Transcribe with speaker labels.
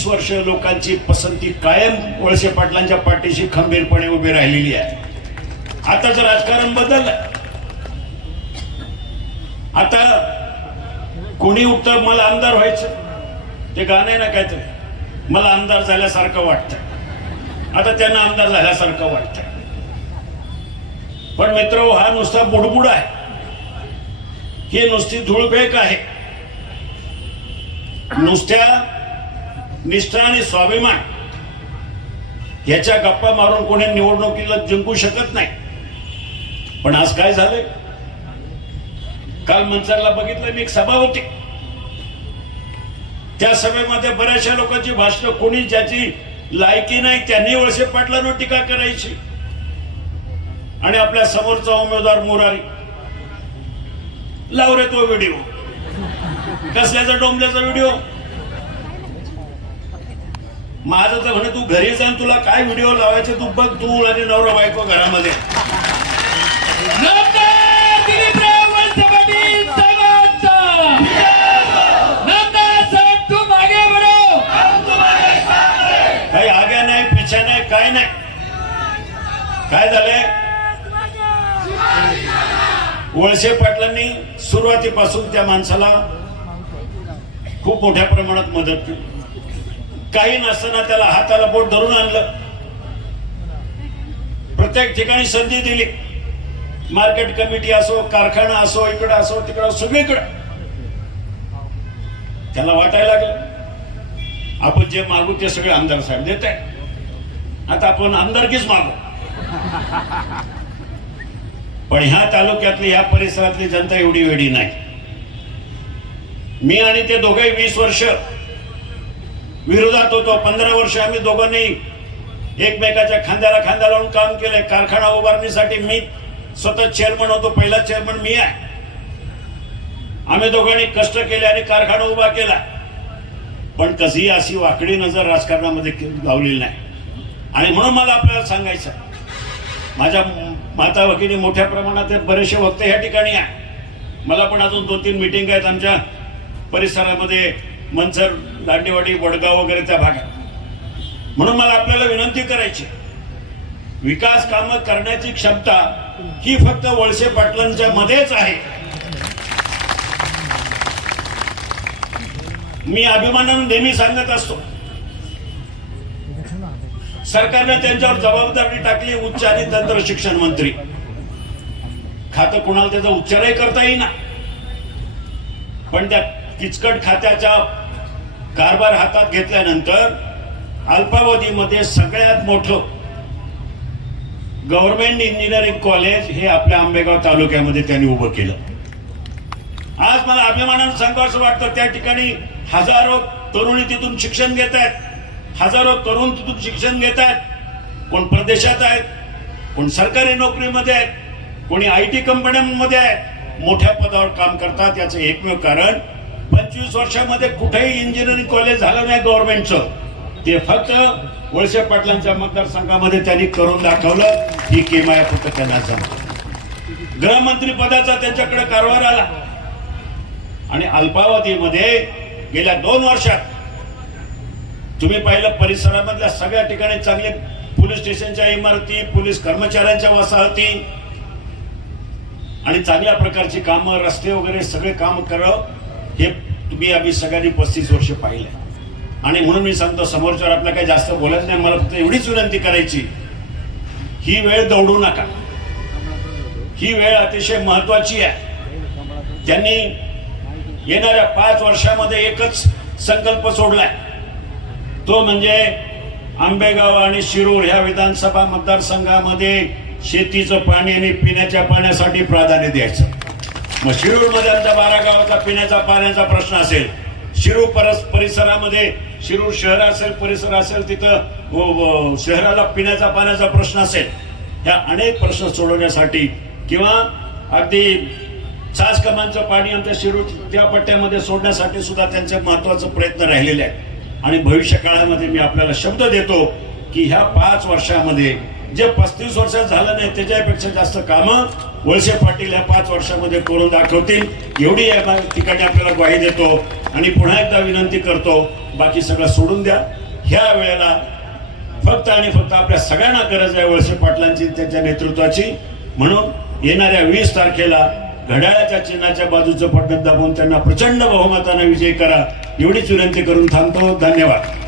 Speaker 1: पंचवीस वर्ष लोकांची पसंती कायम वळसे पाटलांच्या पाठीशी खंबीरपणे उभी राहिलेली आहे. आताच राजकारण बदललं आता कोणी उत्तर मला आमदार व्हायचं? ते गाणं आहे ना काहीतरी. मला आमदार झाल्यासारखं वाटतं. आता त्यांना आमदार झाल्यासारखं वाटतं. पण मित्र हा नुसता बुडबुड आहे. ही नुसती धुळफेक आहे. नुसत्या निष्ठा आणि स्वाभिमान ह्याच्या गप्पा मारून कोणी निवडणुकीला जिंकू शकत नाही. पण आज काय झालंय? काल मंचरला बघितलं मी एक सभा होती. त्या सभेमध्ये बऱ्याचशा लोकांची भाषण कोणी ज्याची लायकी नाही त्यांनी वळसे पाटलांवर टीका करायची. आणि आपल्या समोरचा उमेदवार मुरारी. लावरे तो हो व्हिडिओ. कसल्याचा डोंबल्याचा व्हिडिओ? माझं तर म्हणे तू घरी जाऊन तुला काय व्हिडिओ लावायचे? तू बघ तू आणि नवरा बायको घरामध्ये. काही आग्या नाही पिछा नाही काय नाही. काय झालंय? वळसे पाटलांनी सुरुवातीपासून त्या माणसाला खूप मोठ्या प्रमाणात मदत केली. काही नसताना त्याला हाताला बोट धरून आणलं. प्रत्येक ठिकाणी संधी दिली. मार्केट कमिटी असो कारखाना असो इकडं असो तिकडं असो, सगळीकडं. त्याला वाटायला लागलं. आपण जे मागू ते सगळे आमदार साहेब देत आहे आता आपण आमदारकीच मागू. पण ह्या तालुक्यातली ह्या परिसरातली जनता एवढी वेडी नाही. मी आणि ते दोघेही वीस वर्ष विरोधात होतो. पंधरा वर्ष आम्ही दोघांनी एकमेकाच्या खांद्याला खांदा लावून काम केलंय कारखाना उभारणीसाठी मी स्वतः चेअरमन होतो. पहिला चेअरमन मी आहे. आम्ही दोघांनी कष्ट केले आणि कारखाना उभा केला. पण कधीही अशी वाकडी नजर राजकारणामध्ये लावलेली नाही. आणि म्हणून मला आपल्याला सांगायचं माझ्या माता भगिनी मोठ्या प्रमाणात बरेचसे वक्ते ह्या ठिकाणी आहे. मला पण अजून दोन तीन मिटिंग आहेत आमच्या परिसरामध्ये. मनसर दांडेवाडी वडगाव वगैरे त्या भागात म्हणून मला आपल्याला विनंती करायची विकास कामं करण्याची क्षमता ही फक्त वळसे पाटलांच्या मध्येच आहे. मी अभिमानानं नेहमी सांगत असतो. सरकारने त्यांच्यावर जबाबदारी टाकली उच्च आणि तंत्र शिक्षण मंत्री. खातं कोणाला त्याचा उच्चारही करता येईना. पण त्या किचकट खात्याच्या कारभार हातात घेतल्यानंतर अल्पावधीमध्ये सगळ्यात मोठं गव्हर्नमेंट इंजिनिअरिंग कॉलेज हे आपल्या आंबेगाव तालुक्यामध्ये त्यांनी उभं केलं. आज मला अभिमानानं सांगावं असं वाटतं त्या ठिकाणी हजारो तरुणी तिथून शिक्षण घेत आहेत. हजारो तरुण तिथून शिक्षण घेत आहेत. कोण प्रदेशात आहेत कोण सरकारी नोकरीमध्ये आहेत कोणी आय टी कंपन्यांमध्ये आहे मोठ्या पदावर काम करतात याचं एकमेव कारण पंचवीस वर्षामध्ये कुठेही इंजिनिअरिंग कॉलेज झालं नाही गव्हर्नमेंटचं ते फक्त वळसे पाटलांच्या मतदारसंघामध्ये त्यांनी करून दाखवलं ही केमाया फक्त त्यांना जमलं गृहमंत्री पदाचा त्यांच्याकडे कारभार आला. आणि अल्पावधीमध्ये गेल्या दोन वर्षात तुम्ही पाहिलं परिसरामधल्या सगळ्या ठिकाणी चांगले पोलीस स्टेशनच्या इमारती पोलीस कर्मचाऱ्यांच्या वसाहती आणि चांगल्या प्रकारची कामं रस्ते वगैरे सगळे काम करावं हे तुम्ही आम्ही सगळ्यांनी पस्तीस वर्ष पाहिलंय. आणि म्हणून मी सांगतो समोरच्यावर आपल्या काही जास्त बोलायचं नाही मला फक्त एवढीच विनंती करायची ही वेळ दौडू नका. ही वेळ अतिशय महत्वाची आहे. त्यांनी येणाऱ्या पाच वर्षामध्ये एकच संकल्प सोडलाय. तो म्हणजे आंबेगाव आणि शिरूर ह्या विधानसभा मतदारसंघामध्ये शेतीचं पाणी आणि पिण्याच्या पाण्यासाठी प्राधान्य द्यायचं. मग शिरूरमध्ये आमच्या बारा पिण्याचा पाण्याचा प्रश्न असेल. शिरूर परस परिसरामध्ये शिरूर शहर असेल परिसर असेल तिथं हो, हो, शहराला पिण्याचा पाण्याचा प्रश्न असेल. ह्या अनेक प्रश्न सोडवण्यासाठी किंवा अगदी चाच कमांचं पाणी आमच्या शिरूर त्या पट्ट्यामध्ये सोडण्यासाठी सुद्धा त्यांचे महत्त्वाचे प्रयत्न राहिलेले आहेत. आणि भविष्य काळामध्ये मी आपल्याला शब्द देतो की ह्या पाच वर्षामध्ये जे पस्तीस वर्षात झालं नाही त्याच्यापेक्षा जास्त कामं वळसे पाटील या पाच वर्षामध्ये करून दाखवतील. एवढी या ठिकाणी आपल्याला ग्वाही देतो. आणि पुन्हा एकदा विनंती करतो बाकी सगळं सोडून द्या. ह्या वेळेला फक्त आणि फक्त आपल्या सगळ्यांना गरज आहे वळसे पाटलांची त्यांच्या नेतृत्वाची. म्हणून येणाऱ्या वीस तारखेला घड्याळाच्या चिन्हाच्या बाजूचं पटत दाबून त्यांना प्रचंड बहुमताने विजय करा. एवढीच विनंती करून थांबतो. धन्यवाद.